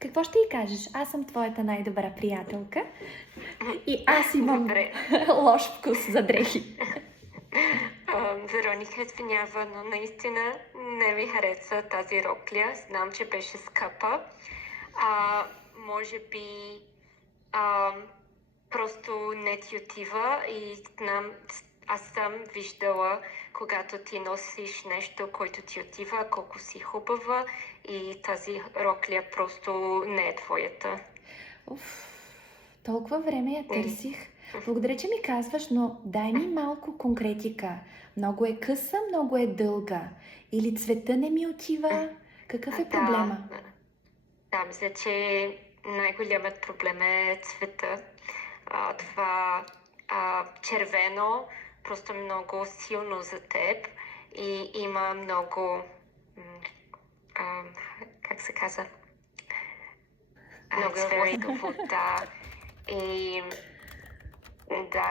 Какво ще й кажеш? Аз съм твоята най-добра приятелка и аз имам Добре. лош вкус за дрехи. Вероника извинява, но наистина не ми хареса тази рокля. Знам, че беше скъпа. Може би просто не ти отива и знам, аз съм виждала, когато ти носиш нещо, което ти отива, колко си хубава и тази рокля просто не е твоята. Уф, толкова време я Нали? търсих. Благодаря, че ми казваш, но дай ми малко конкретика. Много е къса, много е дълга. Или цвета не ми отива? Какъв е проблема? Да, мисля, че най-голямият проблем е цвета. Това червено просто много силно за теб и има много, как се казва, много вода и да,